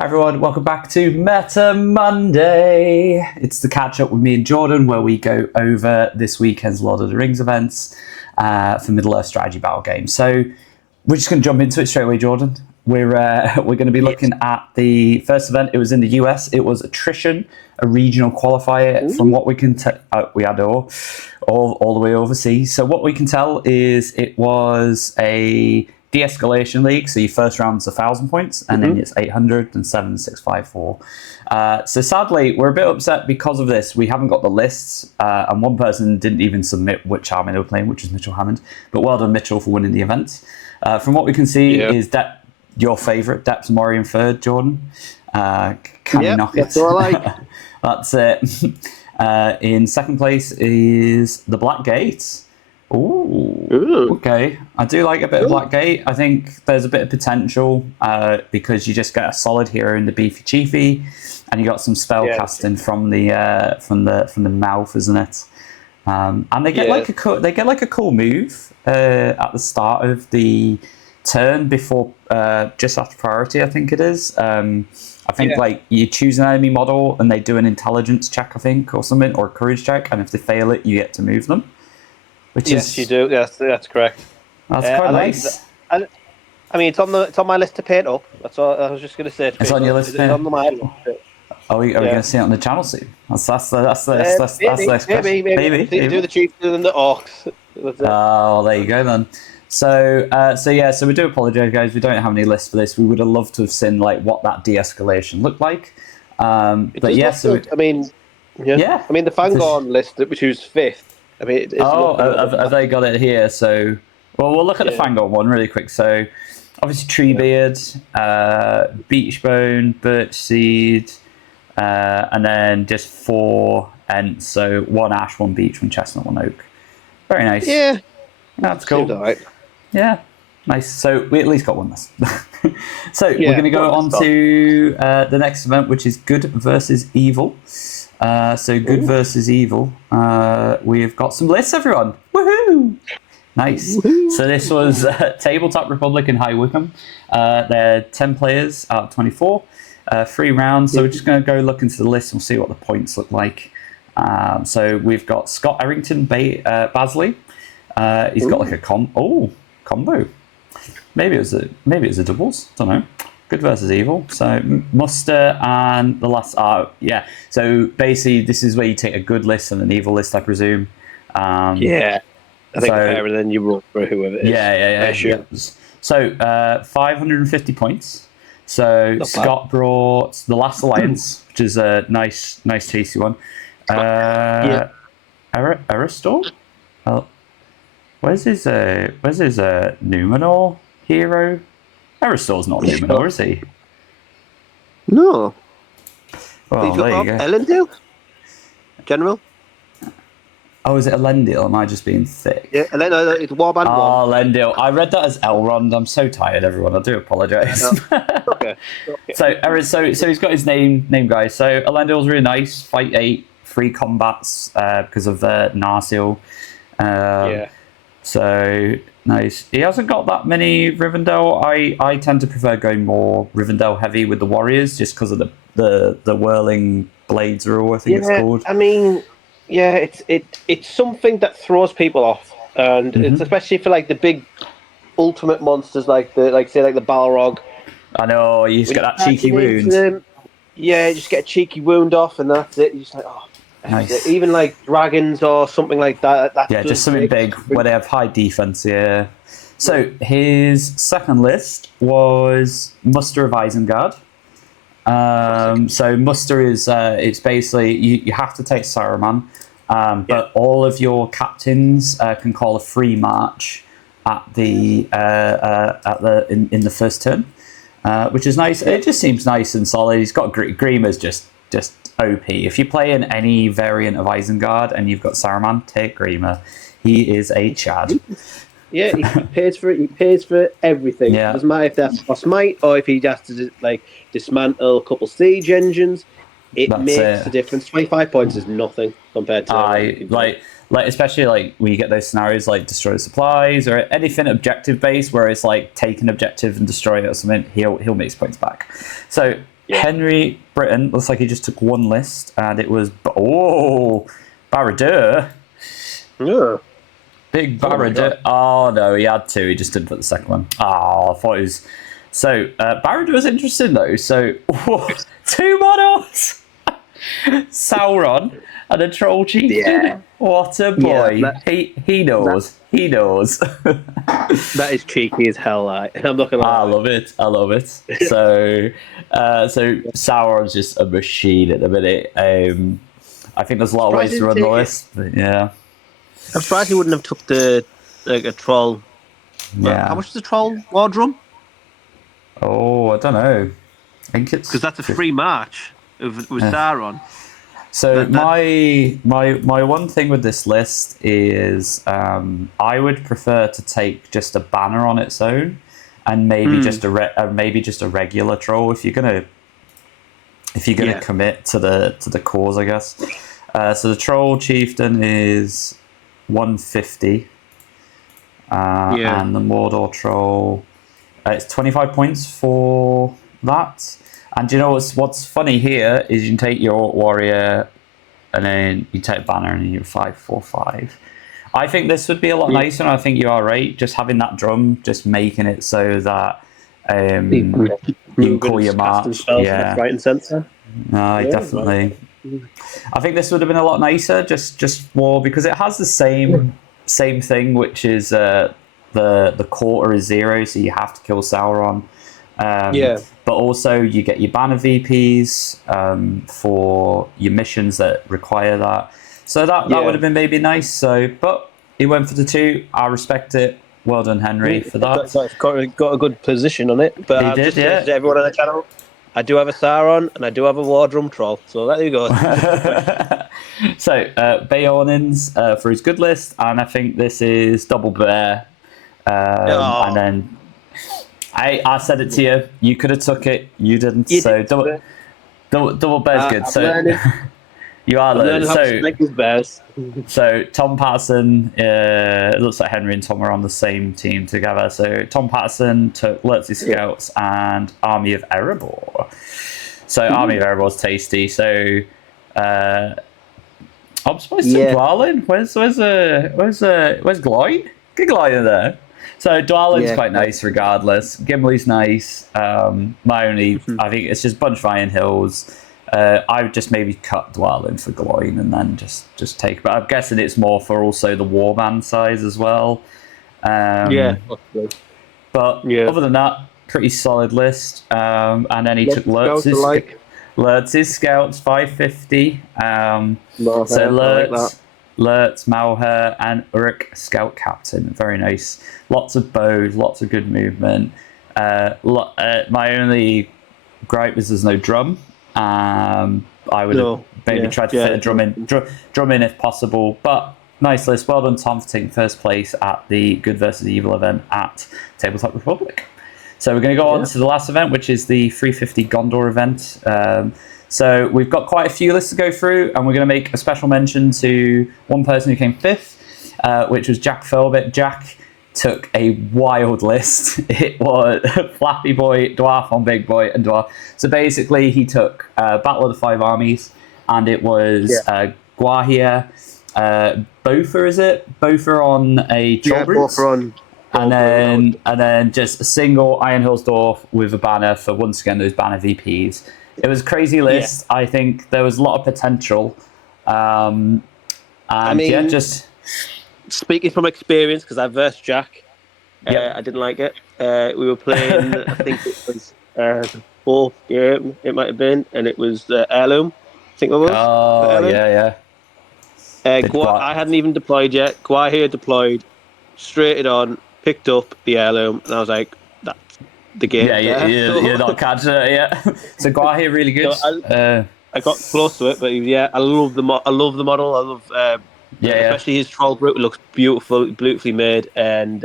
Hi everyone, welcome back to Meta Monday. It's the catch up with me and Jordan where we go over this weekend's Lord of the Rings events for Middle-earth strategy battle games. So we're just going to jump into it straight away, Jordan. We're going to be looking at the first event. It was in the US. It was attrition, a regional qualifier. From what we can tell, we had all the way overseas. So what we can tell is it was a de-escalation league. So your first round's 1,000 points, and then it's 800 and 7,654. So sadly, we're a bit upset because of this. We haven't got the lists, and one person didn't even submit which army they were playing, which is Mitchell Hammond. But well done, Mitchell, for winning the event. From what we can see, is your favourite, Depths Morian third, Jordan. Can you knock it? That's all I like. That's it. In second place is the Black Gate. Ooh, okay. I do like a bit of Black Gate. I think there's a bit of potential because you just get a solid hero in the Beefy Chiefy, and you got some spell casting from the mouth, isn't it? And they get like a cool move at the start of the turn before just after priority, I think it is. I think like you choose an enemy model and they do an intelligence check, I think, or something, or a courage check, and if they fail it, you get to move them. Yes, you do. Yes, that's correct. That's quite nice. I mean, it's on my list to paint up. That's all I was just going to say. It's on your list. It's on my list. Are we going to see it on the channel soon? That's maybe. Do the Chiefs and the Orcs. Oh, there you go then. So we do apologise, guys. We don't have any lists for this. We would have loved to have seen like what that de-escalation looked like. But yes, I mean, I mean the Fangorn list, which was fifth. I mean, have they got it here? So, well, we'll look at the Fangorn one really quick. So, obviously, Treebeard, Beachbone, Birch Seed, and then just 4 Ents. So, 1 Ash, 1 Beech, 1 Chestnut, 1 Oak. Very nice. Yeah. That's cool. Right. Yeah. Nice. So, we at least got one list. So, we're going to go on to the next event, which is Good versus Evil. Good versus Evil. We've got some lists, everyone. Woohoo! Nice. Woo-hoo. So this was Tabletop Republic in High Wycombe. They're 10 players out of 24, 3 rounds. So we're just going to go look into the list and see what the points look like. So we've got Scott Errington Basley. He's got like a combo. Maybe it was a doubles. Don't know. Good versus Evil. So Muster and the last So basically, this is where you take a good list and an evil list, I presume. I think and then you roll for whoever it is. Yeah. Sure. So 550 points. So Scott brought the Last Alliance, which is a nice tasty one. Aristor. Where's his Numenor hero? Aristor's not Numenor, is he? No. Well, there you go. Elendil? General? Oh, is it Elendil? Am I just being thick? Yeah, Elendil, it's Warband 1. Oh, Elendil. I read that as Elrond. I'm so tired, everyone. I do apologise. Okay. So he's got his name, guys. So Elendil's really nice. Fight 8, 3 combats because of Narsil. So nice. He hasn't got that many Rivendell. I tend to prefer going more Rivendell heavy with the warriors just because of the whirling blades rule, I think it's called. I mean, it's something that throws people off, and it's especially for like the big ultimate monsters like the Balrog. I know, you just get that cheeky wound. You just get a cheeky wound off, and that's it. You're just like, oh. Nice. Even like dragons or something like that. Just something big where they have high defense. Yeah. So his second list was Muster of Isengard. So Muster is it's basically you have to take Saruman, but all of your captains can call a free march at the in the first turn, which is nice. It just seems nice and solid. He's got Grima's just OP. If you play in any variant of Isengard and you've got Saruman, take Grima. He is a Chad. Yeah, he pays for it. He pays for everything. Yeah. It doesn't matter if that's boss might or if he has to like dismantle a couple siege engines. It makes a difference. 25 points is nothing compared to like especially like when you get those scenarios like destroy supplies or anything objective based where it's like take an objective and destroy it or something. He'll make his points back. So Henry Britton looks like he just took one list, and it was Baradeur. Yeah. Big Baradeur. Oh no, he had two. He just didn't put the second one. Oh, I thought it was. So Baradeur was interesting though. So two models, Sauron and a troll chieftain. Yeah. What a boy! He knows. He knows. That is cheeky as hell. I'm not gonna lie. I love it. So, Sauron's just a machine at the minute. I think there's a lot of ways to run the list, but yeah. I'm surprised he wouldn't have took a troll. Yeah. How much is the troll war drum? Oh, I don't know. I think it's because that's a free march with Sauron. So my one thing with this list is I would prefer to take just a banner on its own, and maybe just a regular troll if you're gonna commit to the cause, I guess. So the troll chieftain is 150, and the Mordor troll it's 25 points for that. And do you know what's funny here is you can take your warrior, and then you take banner, and you're 5-4-5. I think this would be a lot nicer, and I think you are right. Just having that drum, just making it so that you can call your march. Yeah, right and centre. No, definitely. I think this would have been a lot nicer, just more because it has the same thing, which is the quarter is 0, so you have to kill Sauron. But also you get your banner VPs for your missions that require that. So that would have been maybe nice. So, but he went for the 2. I respect it. Well done, Henry, for that. That's got a good position on it. But he did, just to everyone on the channel, I do have a Sauron and I do have a War Drum Troll. So there you go. So Beornins for his good list, and I think this is double bear. And then I said it to you. You could have took it. You didn't. So double bear's good. So you are learning. So Tom Patterson. It looks like Henry and Tom are on the same team together. So Tom Patterson took Lurtzy Scouts and Army of Erebor. So Army of Erebor is tasty. So I'm supposed to Dwalin. Where's Gloin? Get Gloin in there. So Dwalin's quite nice regardless. Gimli's nice. My only, I think it's just a bunch of Iron Hills. I would just maybe cut Dwalin for Gloin and then just take. But I'm guessing it's more for also the warband size as well. But other than that, pretty solid list. And then he took Lurtz's Scouts 550. Lurtz, Malher, and Uruk Scout Captain. Very nice. Lots of bows, lots of good movement. My only gripe is there's no drum. I would have maybe tried to fit a drum in if possible. But nice list. Well done, Tom, for taking first place at the Good versus Evil event at Tabletop Republic. So we're going to go on to the last event, which is the 350 Gondor event. So we've got quite a few lists to go through, and we're going to make a special mention to one person who came 5th, which was Jack Philbit. Jack took a wild list. It was Flappy Boy, Dwarf on Big Boy, and Dwarf. So basically he took Battle of the Five Armies, and it was Gwahir, Bofa, is it? Bofa on a Trollbrutes? And then just a single Iron Hills Dwarf with a banner for, once again, those banner VPs. It was a crazy list. I think there was a lot of potential. Just speaking from experience, because I versed Jack, I didn't like it. We were playing, I think it was the 4th game, it might have been, and it was Heirloom, I think it was. Oh, yeah. I hadn't even deployed yet. Gwahir deployed, straight it on, picked up the Heirloom, and I was like, that's the game. You're not catching it yet. So Gwahir really good. I got close to it, but I love the model. I love especially his troll brute. It looks beautifully made and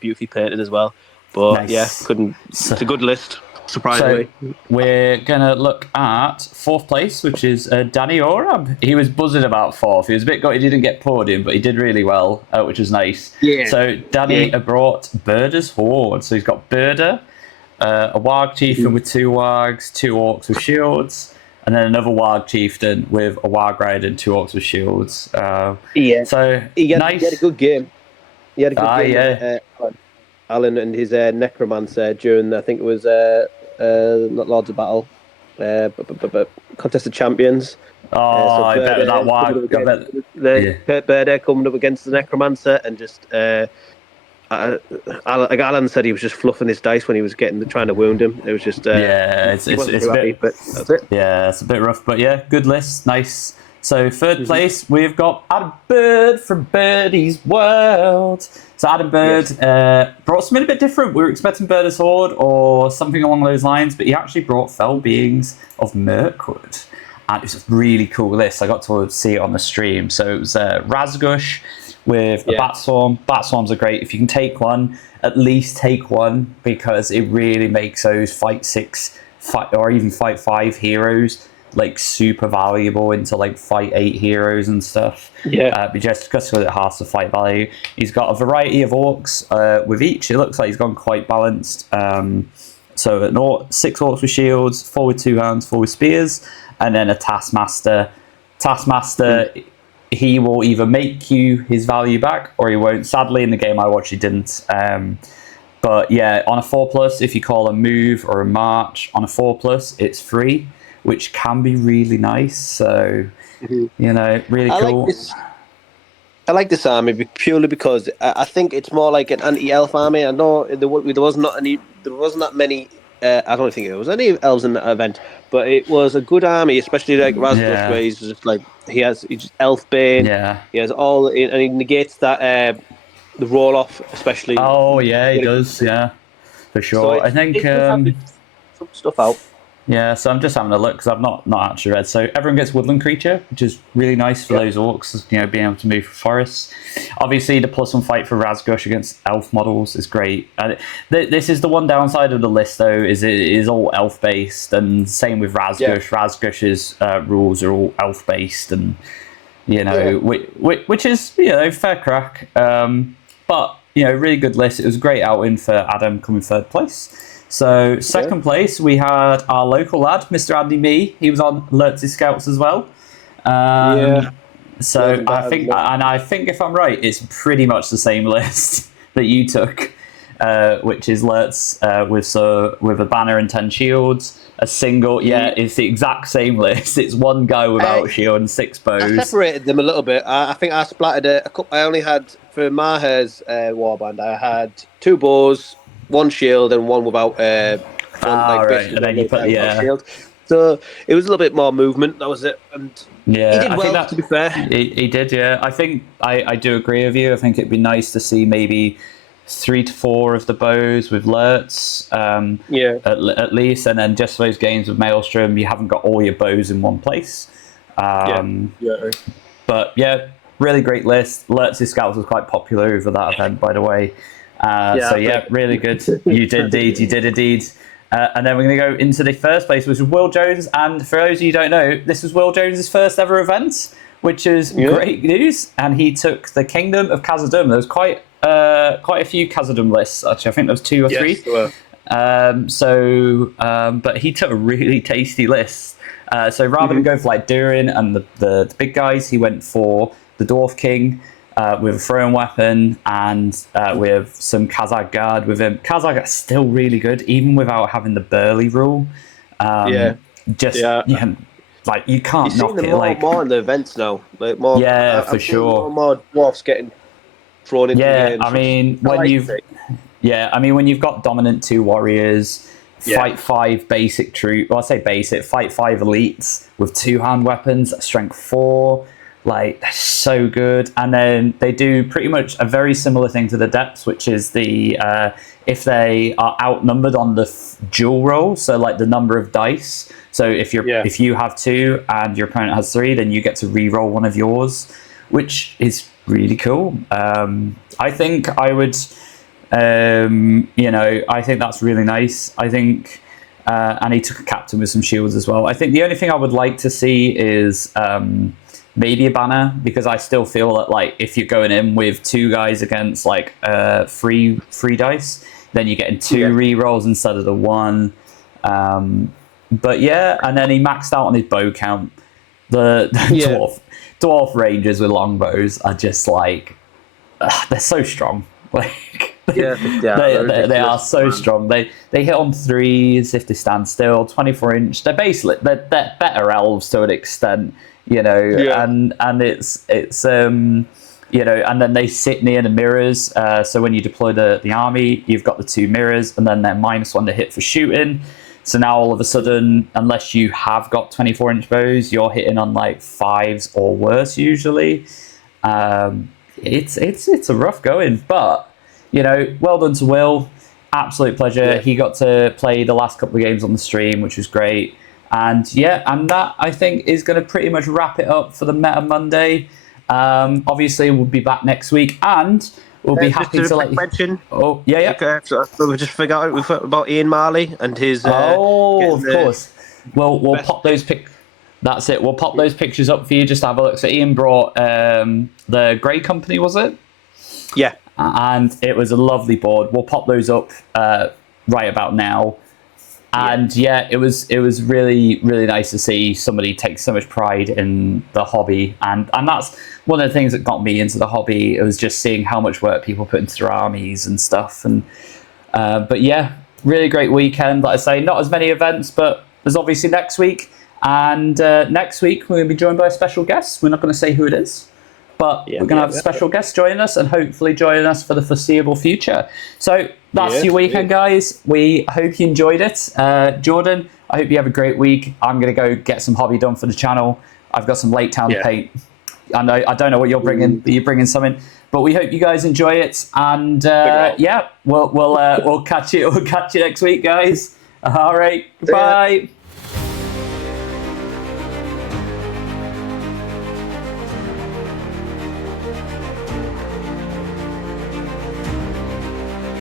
beautifully painted as well. But it's a good list. Surprisingly, so we're gonna look at 4th place, which is Danny Orab. He was buzzing about 4th. He was a bit gutted he didn't get podium, but he did really well, which was nice. So Danny brought Birder's Horde. So he's got Birder, a Warg Chieftain with 2 Wargs, 2 Orcs with shields, and then another Warg Chieftain with a Warg Rider and 2 Orcs with shields. So he had nice. a good game. He had a good game. Yeah. Alan and his Necromancer during, I think it was not Lords of Battle, but Contest of Champions. I bet that Warg. Kurt Birder coming up against the Necromancer and just. Alan said he was just fluffing his dice when he was trying to wound him. It was just it's a bit, happy, but that's it. Yeah, it's a bit rough, but yeah, good list, nice. So third place we've got Adam Bird from Birdie's World. So Adam Bird brought something a bit different. We were expecting Birder's Horde or something along those lines, but he actually brought Fell Beings of Mirkwood, and it was a really cool list. I got to see it on the stream. So it was Razgush with a Bat Swarm. Bat Swarms are great. If you can take one, at least take one, because it really makes those fight 6 or even fight 5 heroes like super valuable into like fight 8 heroes and stuff. But just because it has the fight value. He's got a variety of orcs with each. It looks like he's gone quite balanced. So 6 orcs with shields, 4 with 2 hands, 4 with spears, and then a Taskmaster. He will either make you his value back or he won't. Sadly, in the game I watched, he didn't. But yeah, on a 4+, if you call a move or a march on a 4+, it's free, which can be really nice. So, really cool. I like this army purely because I think it's more like an anti-elf army. I know there wasn't that many. I don't think there was any elves in that event, but it was a good army, especially like Razgush, where he's just like he's just elf bane. He has all, and he negates that the roll off, especially. Oh yeah, he does. Yeah, for sure. So I think some stuff out. Yeah, so I'm just having a look because I've not actually read. So everyone gets Woodland Creature, which is really nice for those orcs, being able to move for forests. Obviously, the +1 fight for Razgush against elf models is great. This is the one downside of the list, though, is it is all elf based, and same with Razgush. Yeah. Razgush's rules are all elf based, and which is fair crack. But really good list. It was a great outing for Adam coming third place. So second place, we had our local lad, Mr. Andy Me. He was on Lurtz's Scouts as well. So I think if I'm right, it's pretty much the same list that you took, which is Lurtz with a banner and 10 shields, a single. Yeah, it's the exact same list. It's one guy without shield and 6 bows. I separated them a little bit. I think I splattered a couple. I only had for Maher's warband. I had 2 bows, 1 shield, and 1 without. Right. And then you put shield. So it was a little bit more movement. That was it. And he did well, to be fair. He did, yeah. I think I do agree with you. I think it'd be nice to see maybe 3 to 4 of the bows with Lurtz, at least, and then just those games with Maelstrom, you haven't got all your bows in one place. But yeah, really great list. Lurtz's Scouts was quite popular over that event, by the way. Really good. You did indeed. And then we're going to go into the first place, which was Will Jones. And for those of you who don't know, this was Will Jones' first ever event, which is great news. And he took the Kingdom of Khazad-dûm. There was quite a few Khazad-dûm lists, actually. I think there was 2 or 3. But he took a really tasty list. So rather than go for like Durin and the big guys, he went for the Dwarf King, with a thrown weapon and with some Khazad guard with him. Khazad is still really good, even without having the burly rule. You can't knock it. More in the events now, like more. Yeah, for sure. More dwarfs getting thrown into the game. When you've got dominant 2 warriors, fight 5 basic troop. Well, I say basic. Fight 5 elites with 2-hand weapons, strength 4. Like, that's so good. And then they do pretty much a very similar thing to the depths, which is the if they are outnumbered on the dual roll, so like the number of dice. So if you have 2 and your opponent has 3, then you get to re-roll one of yours, which is really cool. I think I would, I think that's really nice. I think, and he took a captain with some shields as well. I think the only thing I would like to see is maybe a banner, because I still feel that like if you're going in with 2 guys against like 3 dice, then you're getting 2 rerolls instead of the 1. But yeah, and then he maxed out on his bow count. The dwarf rangers with longbows are just like, they're so strong. Like they are so strong. They hit on 3s if they stand still. 24-inch. They're basically they're better elves to an extent, and it's and then they sit near the mirrors. So when you deploy the army, you've got the 2 mirrors, and then they're -1 to hit for shooting. So now all of a sudden, unless you have got 24-inch bows, you're hitting on like 5s or worse usually. It's a rough going, but well done to Will. Absolute pleasure. He got to play the last couple of games on the stream, which was great. And that I think is going to pretty much wrap it up for the Meta Monday. Obviously, we'll be back next week, and we'll be happy to let you mention. Oh, yeah. Okay, so we just forgot about Ian Marley and his. Of course. We'll pop those That's it. We'll pop those pictures up for you just to have a look. So Ian brought the Grey Company, was it? Yeah. And it was a lovely board. We'll pop those up right about now. And it was really, really nice to see somebody take so much pride in the hobby. And that's one of the things that got me into the hobby. It was just seeing how much work people put into their armies and stuff. And but really great weekend. Like I say, not as many events, but there's obviously next week. And next week, we're going to be joined by a special guest. We're not going to say who it is, but we're going to have a special guest join us and hopefully join us for the foreseeable future. So that's your weekend, guys. We hope you enjoyed it. Jordan, I hope you have a great week. I'm going to go get some hobby done for the channel. I've got some Lake Town paint. I don't know what you're bringing, but you're bringing something. But we hope you guys enjoy it. And we'll catch you. We'll catch you next week, guys. All right. Bye.